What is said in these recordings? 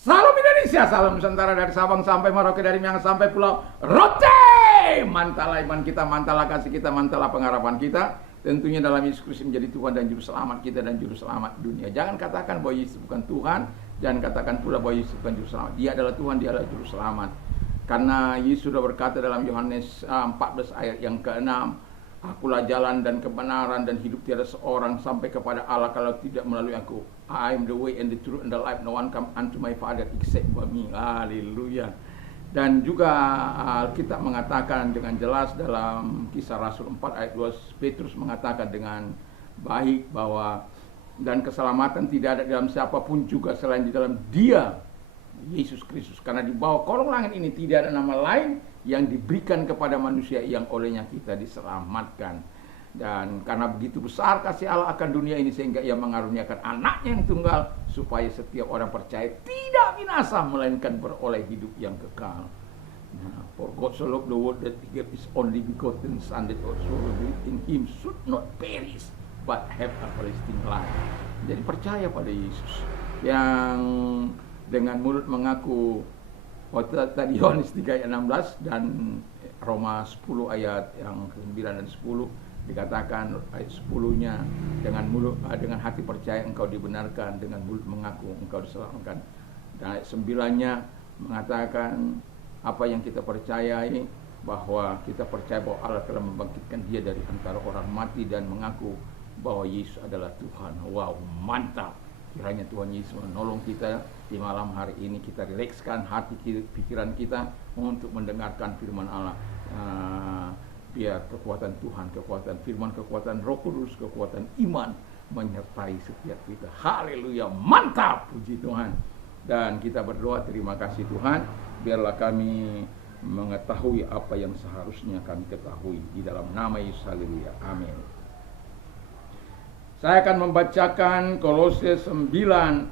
Salam Indonesia, salam Nusantara dari Sabang sampai Merauke, dari Minang sampai Pulau Rote. Mantalah iman kita, mantalah kasih kita, mantalah pengharapan kita. Tentunya dalam Yesus Kristus menjadi Tuhan dan Juru Selamat kita dan Juru Selamat dunia. Jangan katakan bahwa Yesus bukan Tuhan, jangan katakan pula bahwa Yesus bukan Juru Selamat. Dia adalah Tuhan, dia adalah Juru Selamat. Karena Yesus sudah berkata dalam Yohanes 14 ayat yang ke-6, Akulah jalan dan kebenaran dan hidup, tiada seorang sampai kepada Allah kalau tidak melalui aku. I am the way and the truth and the life. No one come unto my Father except by me. Haleluya. Dan juga Alkitab mengatakan dengan jelas dalam Kisah Rasul 4 ayat 2, Petrus mengatakan dengan baik bahwa dan keselamatan tidak ada dalam siapapun juga selain di dalam Dia, Yesus Kristus. Karena di bawah kolong langit ini tidak ada nama lain yang diberikan kepada manusia yang olehnya kita diselamatkan. Dan karena begitu besar kasih Allah akan dunia ini sehingga Ia mengaruniakan anaknya yang tunggal supaya setiap orang percaya tidak binasa melainkan beroleh hidup yang kekal. Nah, for God so loved the world that He gave His only begotten Son, that whosoever believe in Him should not perish but have everlasting life. Jadi percaya pada Yesus yang dengan mulut mengaku tadi Yohanes 3 ayat 16 dan Roma 10 ayat yang ke-9 dan 10 dikatakan ayat 10-nya dengan hati percaya engkau dibenarkan, dengan mulut mengaku engkau diselamatkan. Dan ayat 9-nya mengatakan apa yang kita percayai, bahwa kita percaya bahwa Allah telah membangkitkan Dia dari antara orang mati dan mengaku bahwa Yesus adalah Tuhan. Wow, mantap. Kiranya Tuhan Yesus menolong kita di malam hari ini, kita rilekskan hati pikiran kita untuk mendengarkan firman Allah. Biar kekuatan Tuhan, kekuatan firman, kekuatan Roh Kudus, kekuatan iman menyertai setiap kita. Haleluya, mantap, puji Tuhan. Dan kita berdoa, terima kasih Tuhan, biarlah kami mengetahui apa yang seharusnya kami ketahui di dalam nama Yesus. Haleluya, amin. Saya akan membacakan Kolose 2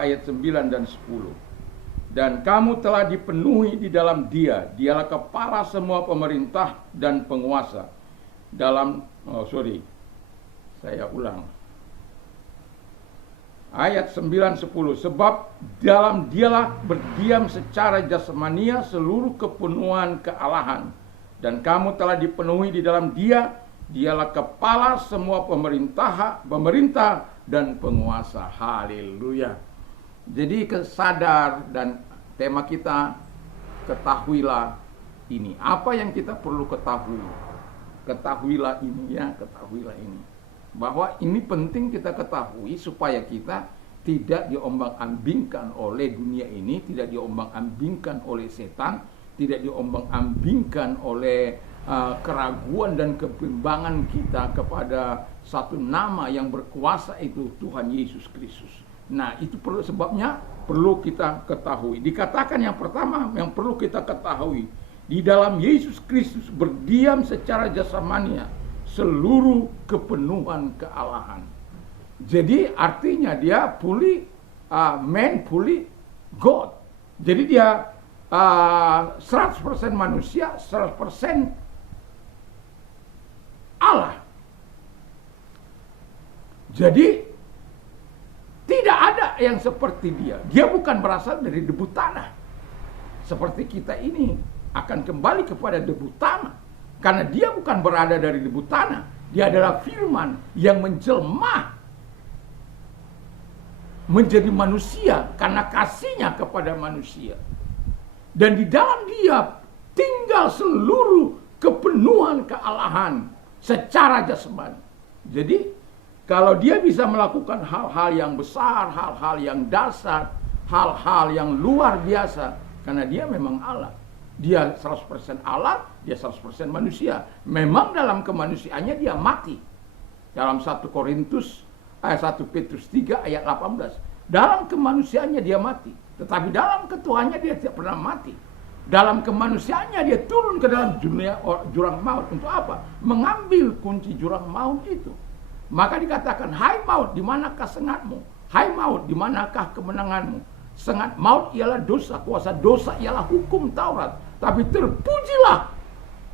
ayat 9 dan 10. Dan kamu telah dipenuhi di dalam Dia, Dialah kepala semua pemerintah dan penguasa. Ayat 9-10. Sebab dalam Dialah berdiam secara jasmania seluruh kepenuhan kealahan. Dan kamu telah dipenuhi di dalam Dia, Dialah kepala semua pemerintah dan penguasa. Haleluya. Jadi kesadar, dan tema kita ketahuilah ini. Apa yang kita perlu ketahui? Ketahuilah ini ya, ketahuilah ini. Bahwa ini penting kita ketahui supaya kita tidak diombang-ambingkan oleh dunia ini, tidak diombang-ambingkan oleh setan, tidak diombang-ambingkan oleh keraguan dan kebimbangan kita kepada satu nama yang berkuasa, itu Tuhan Yesus Kristus. Nah, itu sebabnya perlu kita ketahui. Dikatakan yang pertama yang perlu kita ketahui, di dalam Yesus Kristus berdiam secara jasmania seluruh kepenuhan kealahan. Jadi artinya dia fully man, fully God. Jadi dia 100% manusia, 100% Allah. Jadi tidak ada yang seperti Dia. Dia bukan berasal dari debu tanah. Seperti kita ini akan kembali kepada debu tanah. Karena Dia bukan berada dari debu tanah. Dia adalah firman yang menjelma menjadi manusia karena kasihnya kepada manusia. Dan di dalam Dia tinggal seluruh kepenuhan kealahan secara jasmani. Jadi kalau Dia bisa melakukan hal-hal yang besar, hal-hal yang dasar, hal-hal yang luar biasa, karena Dia memang Allah. Dia 100% Allah, Dia 100% manusia. Memang dalam kemanusiaannya Dia mati. Dalam 1 Petrus 3 ayat 18. Dalam kemanusiaannya Dia mati, tetapi dalam ketuhannya Dia tidak pernah mati. Dalam kemanusiaannya Dia turun ke dalam jurang maut. Untuk apa? Mengambil kunci jurang maut itu. Maka dikatakan, hai maut, di manakah sengatmu? Hai maut, di manakah kemenanganmu? Sengat maut ialah dosa, kuasa dosa ialah hukum Taurat. Tapi terpujilah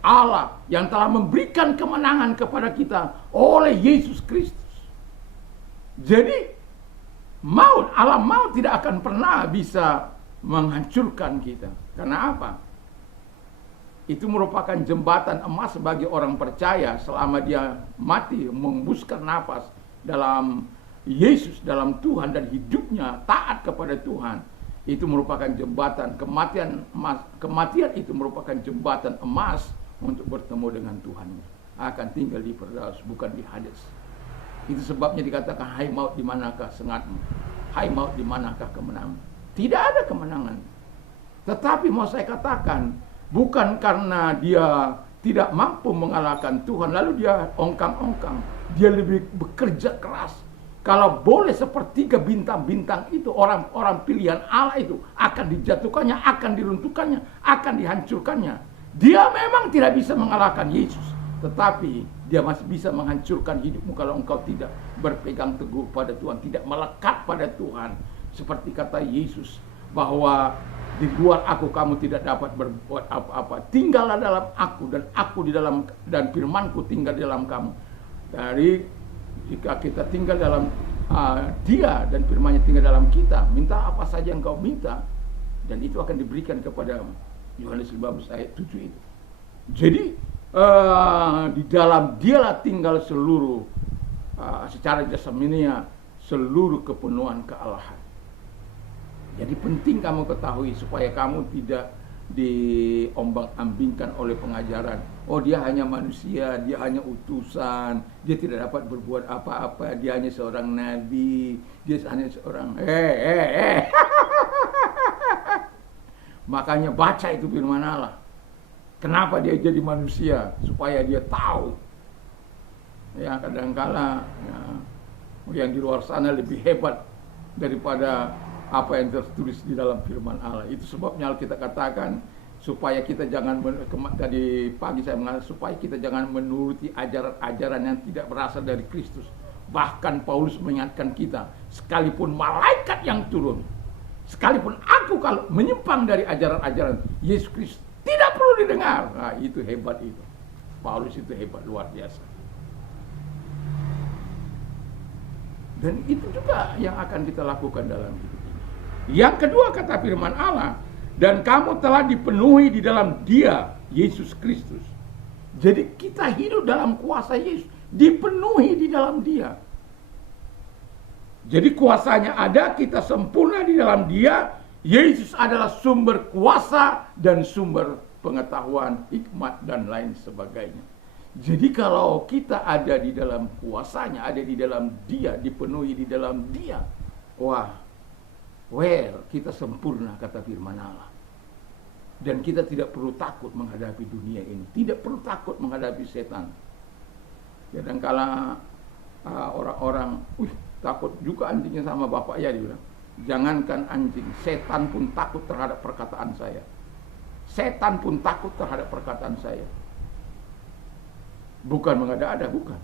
Allah yang telah memberikan kemenangan kepada kita oleh Yesus Kristus. Jadi alam maut tidak akan pernah bisa menghancurkan kita. Karena apa? Itu merupakan jembatan emas bagi orang percaya selama dia mati menghembuskan nafas dalam Yesus, dalam Tuhan, dan hidupnya taat kepada Tuhan. Itu merupakan jembatan kematian emas. Kematian itu merupakan jembatan emas untuk bertemu dengan Tuhannya. Akan tinggal di Firdaus, bukan di Hades. Itu sebabnya dikatakan, hai maut, di manakah sengatmu? Hai maut, di manakah kemenangan? Tidak ada kemenangan. Tetapi mau saya katakan, bukan karena dia tidak mampu mengalahkan Tuhan lalu dia ongkang-ongkang. Dia lebih bekerja keras. Kalau boleh sepertiga bintang-bintang itu, orang-orang pilihan Allah itu akan dijatuhkannya, akan diruntuhkannya, akan dihancurkannya. Dia memang tidak bisa mengalahkan Yesus, tetapi dia masih bisa menghancurkan hidupmu kalau engkau tidak berpegang teguh pada Tuhan, tidak melekat pada Tuhan. Seperti kata Yesus bahwa di luar aku kamu tidak dapat berbuat apa-apa. Tinggallah dalam aku dan aku di dalam, dan firmanku tinggal di dalam kamu. Jika kita tinggal dalam dia dan firman-Nya tinggal dalam kita, minta apa saja yang kau minta dan itu akan diberikan kepada Yohanes 15 ayat 7 itu. Jadi di dalam dialah tinggal seluruh secara jasmania seluruh kepenuhan kealahan. Jadi penting kamu ketahui supaya kamu tidak diombang-ambingkan oleh pengajaran. Oh, dia hanya manusia, dia hanya utusan, dia tidak dapat berbuat apa-apa, dia hanya seorang nabi, dia hanya seorang Makanya baca itu firman Allah. Kenapa dia jadi manusia? Supaya dia tahu. Ya, kadangkala yang di luar sana lebih hebat daripada apa yang tertulis di dalam firman Allah. Itu sebabnya kita katakan supaya kita jangan, tadi pagi saya mengatakan, supaya kita jangan menuruti ajaran-ajaran yang tidak berasal dari Kristus. Bahkan Paulus mengingatkan kita, sekalipun malaikat yang turun, sekalipun aku kalau menyimpang dari ajaran-ajaran Yesus Kristus, tidak perlu didengar. Nah, itu hebat itu. Paulus itu hebat, luar biasa. Dan itu juga yang akan kita lakukan dalam hidup ini. Yang kedua kata firman Allah, dan kamu telah dipenuhi di dalam Dia, Yesus Kristus. Jadi kita hidup dalam kuasa Yesus, dipenuhi di dalam Dia. Jadi kuasanya ada, kita sempurna di dalam Dia. Yesus adalah sumber kuasa dan sumber pengetahuan, hikmat, dan lain sebagainya. Jadi kalau kita ada di dalam kuasanya, ada di dalam Dia, dipenuhi di dalam Dia, wah, kita sempurna kata firman Allah. Dan kita tidak perlu takut menghadapi dunia ini, tidak perlu takut menghadapi setan. Kadang-kala orang-orang, takut juga anjingnya sama bapak ya, dia bilang. Jangankan anjing, setan pun takut terhadap perkataan saya. Setan pun takut terhadap perkataan saya. Bukan mengada-ada, bukan.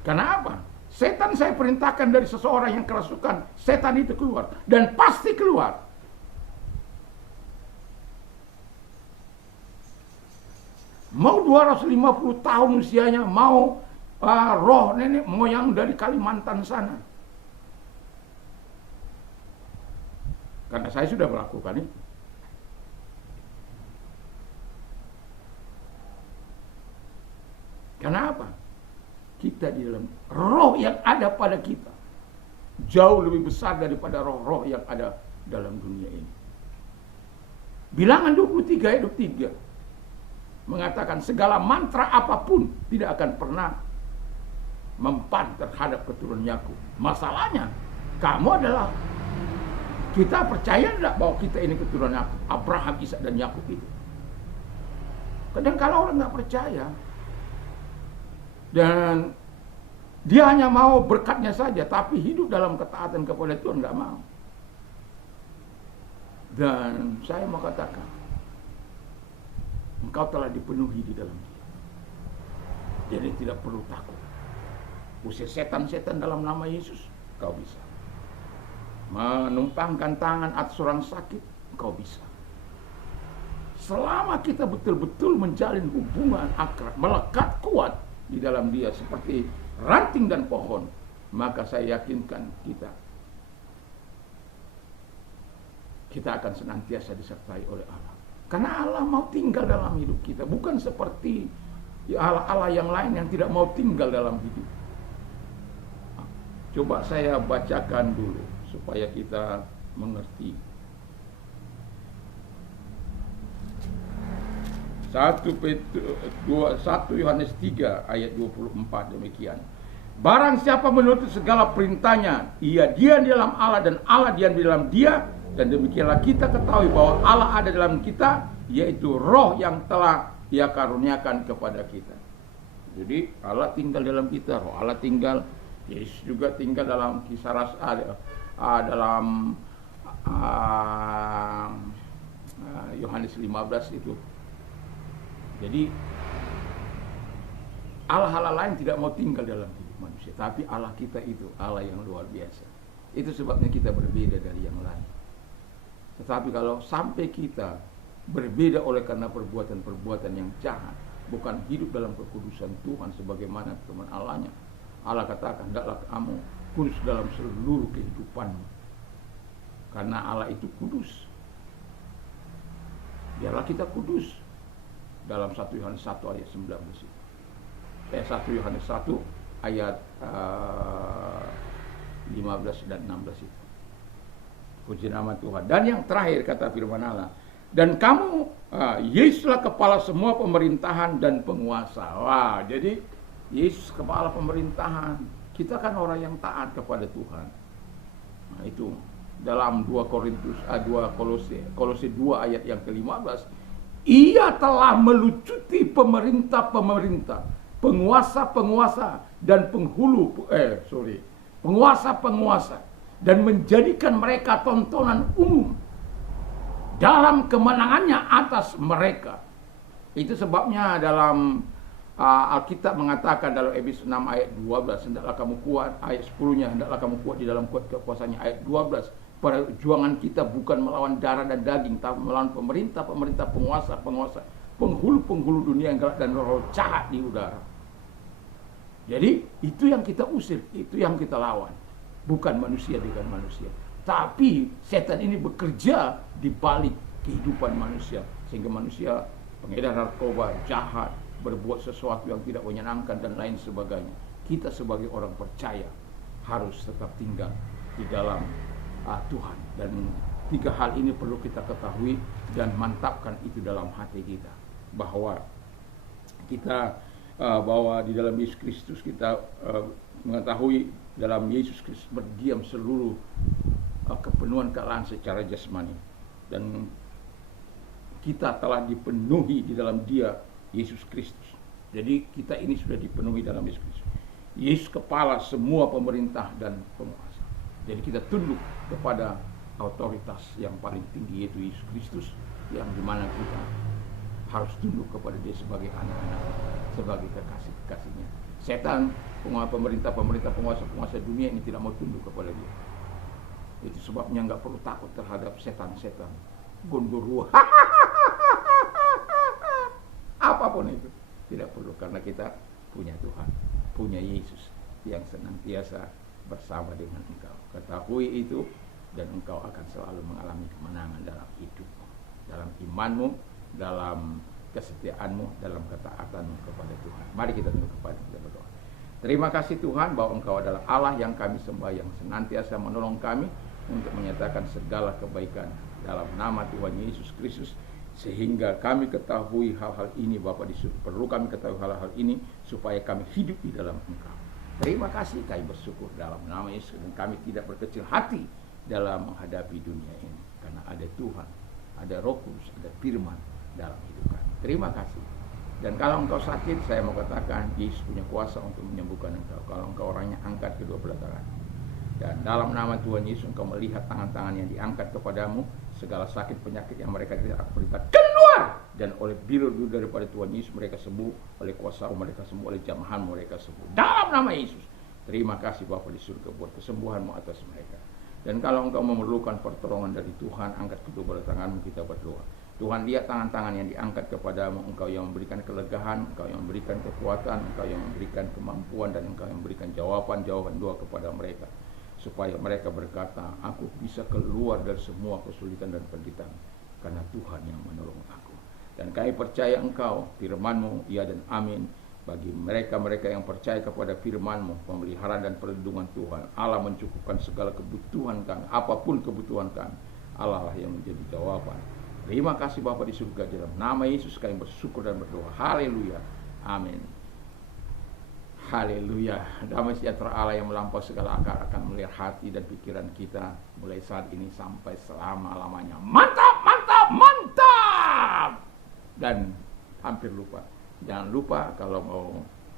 Karena apa? Setan saya perintahkan dari seseorang yang kerasukan, setan itu keluar. Dan pasti keluar. Mau 250 tahun usianya, mau roh nenek moyang dari Kalimantan sana. Karena saya sudah melakukan itu. Kenapa? Kita di dalam roh yang ada pada kita jauh lebih besar daripada roh-roh yang ada dalam dunia ini. Bilangan 23 ayat 23 mengatakan segala mantra apapun tidak akan pernah mempan terhadap keturunan Yakub. Masalahnya kamu adalah, kita percaya tidak bahwa kita ini keturunan Yakub, Abraham, Ishak dan Yakub itu. Kadang kalau orang nggak percaya dan dia hanya mau berkatnya saja, tapi hidup dalam ketaatan kepada Tuhan nggak mau. Dan saya mau katakan, engkau telah dipenuhi di dalam Dia. Jadi tidak perlu takut. Usir setan-setan dalam nama Yesus, kau bisa. Menumpangkan tangan atas orang sakit, kau bisa. Selama kita betul-betul menjalin hubungan akrab, melekat kuat di dalam Dia seperti ranting dan pohon, maka saya yakinkan kita akan senantiasa disertai oleh Allah. Karena Allah mau tinggal dalam hidup kita, bukan seperti Allah-Allah yang lain yang tidak mau tinggal dalam hidup. Coba saya bacakan dulu supaya kita mengerti. 1 Yohanes 3 ayat 24 demikian. Barang siapa menuruti segala perintahnya, ia diam di dalam Allah dan Allah diam di dalam dia, dan demikianlah kita ketahui bahwa Allah ada dalam kita, yaitu Roh yang telah Dia karuniakan kepada kita. Jadi Allah tinggal dalam kita, Roh Allah tinggal, Yesus juga tinggal dalam kisah dalam Yohanes 15 itu. Jadi Allah-Allah lain tidak mau tinggal dalam hidup manusia, tapi Allah kita itu Allah yang luar biasa. Itu sebabnya kita berbeda dari yang lain. Tetapi kalau sampai kita berbeda oleh karena perbuatan-perbuatan yang jahat, bukan hidup dalam kekudusan Tuhan sebagaimana firman Allahnya, Allah katakan, hendaklah kamu kudus dalam seluruh kehidupanmu. Karena Allah itu kudus, biarlah kita kudus. Dalam 1 Yohanes 1 ayat 19 itu. 1 Yohanes 1 ayat 15 dan 16 itu. Puji nama Tuhan. Dan yang terakhir kata firman Allah, dan kamu Yesuslah kepala semua pemerintahan dan penguasa. Wah, jadi Yesus kepala pemerintahan. Kita kan orang yang taat kepada Tuhan. Nah, itu dalam 2 Kolose 2 ayat yang ke-15. Ia telah melucuti pemerintah-pemerintah, penguasa-penguasa dan penguasa-penguasa, dan menjadikan mereka tontonan umum dalam kemenangannya atas mereka. Itu sebabnya dalam Alkitab mengatakan dalam Efesus 6 ayat 12, hendaklah kamu kuat, ayat 10-nya, hendaklah kamu kuat di dalam kekuasaannya, ayat 12. Perjuangan kita bukan melawan darah dan daging, tapi melawan pemerintah-pemerintah, penguasa-penguasa, penghulu-penghulu dunia yang gelap dan roh jahat di udara. Jadi itu yang kita usir, itu yang kita lawan. Bukan manusia dengan manusia, tapi setan ini bekerja di balik kehidupan manusia, sehingga manusia pengedar narkoba, jahat, berbuat sesuatu yang tidak menyenangkan dan lain sebagainya. Kita sebagai orang percaya harus tetap tinggal di dalam Tuhan, dan 3 hal ini perlu kita ketahui dan mantapkan itu dalam hati kita, bahwa kita bahwa di dalam Yesus Kristus kita mengetahui dalam Yesus Kristus berdiam seluruh kepenuhan kealahan secara jasmani, dan kita telah dipenuhi di dalam Dia, Yesus Kristus. Jadi kita ini sudah dipenuhi dalam Yesus Kristus. Yesus kepala semua pemerintah dan penguasa. Jadi kita tunduk kepada otoritas yang paling tinggi, yaitu Yesus Kristus, yang dimana kita harus tunduk kepada Dia sebagai anak-anak, sebagai kekasih-kekasihnya. Setan, pemerintah-pemerintah, penguasa-penguasa dunia ini tidak mau tunduk kepada Dia. Itu sebabnya nggak perlu takut terhadap setan-setan, gondoruo, apapun itu tidak perlu, karena kita punya Tuhan, punya Yesus yang senantiasa bersama dengan engkau. Ketahui itu, dan engkau akan selalu mengalami kemenangan dalam hidupmu, dalam imanmu, dalam kesetiaanmu, dalam ketaatanmu kepada Tuhan. Mari kita tunduk kepada kita berdoa. Terima kasih Tuhan bahwa Engkau adalah Allah yang kami sembah, yang senantiasa menolong kami untuk menyatakan segala kebaikan dalam nama Tuhan Yesus Kristus, sehingga kami ketahui hal-hal ini. Bapa di surga, perlu kami ketahui hal-hal ini supaya kami hidup di dalam Engkau. Terima kasih, kami bersyukur dalam nama Yesus, dan kami tidak berkecil hati dalam menghadapi dunia ini, karena ada Tuhan, ada Roh Kudus, ada firman dalam hidup kami. Terima kasih. Dan kalau engkau sakit, saya mau katakan Yesus punya kuasa untuk menyembuhkan engkau. Kalau engkau orangnya, angkat kedua belah tangan. Dan dalam nama Tuhan Yesus, engkau melihat tangan-tangan yang diangkat kepadamu, segala sakit penyakit yang mereka tidak aku perintah keluar, dan oleh biru daripada Tuhan Yesus mereka sembuh, oleh kuasa mereka sembuh, oleh jamahan mereka sembuh dalam nama Yesus. Terima kasih Bapa di surga buat kesembuhanmu atas mereka. Dan kalau engkau memerlukan pertolongan dari Tuhan, angkat kedua belah tanganmu, kita berdoa. Tuhan, lihat tangan-tangan yang diangkat kepadamu. Engkau yang memberikan kelegaan, Engkau yang memberikan kekuatan, Engkau yang memberikan kemampuan, dan Engkau yang memberikan jawaban-jawaban doa kepada mereka, supaya mereka berkata, aku bisa keluar dari semua kesulitan dan penderitaan, karena Tuhan yang menolong aku. Dan kami percaya Engkau, firman-Mu, ya dan amin. Bagi mereka-mereka yang percaya kepada firman-Mu, pemeliharaan dan perlindungan Tuhan, Allah mencukupkan segala kebutuhan kami, apapun kebutuhan kami, Allah lah yang menjadi jawaban. Terima kasih Bapa di surga, dalam nama Yesus kami bersyukur dan berdoa. Haleluya. Amin. Haleluya. Damai sejahtera Allah yang melampaui segala akal akan melihat hati dan pikiran kita mulai saat ini sampai selama-lamanya. Mantap, mantap, mantap. Dan hampir lupa. Jangan lupa kalau mau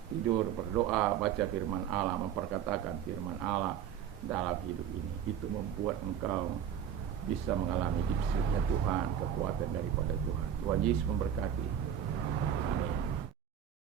tidur berdoa, baca firman Allah, memperkatakan firman Allah dalam hidup ini. Itu membuat engkau bisa mengalami dipsirnya Tuhan, kekuatan daripada Tuhan. Tuhan Yesus memberkati.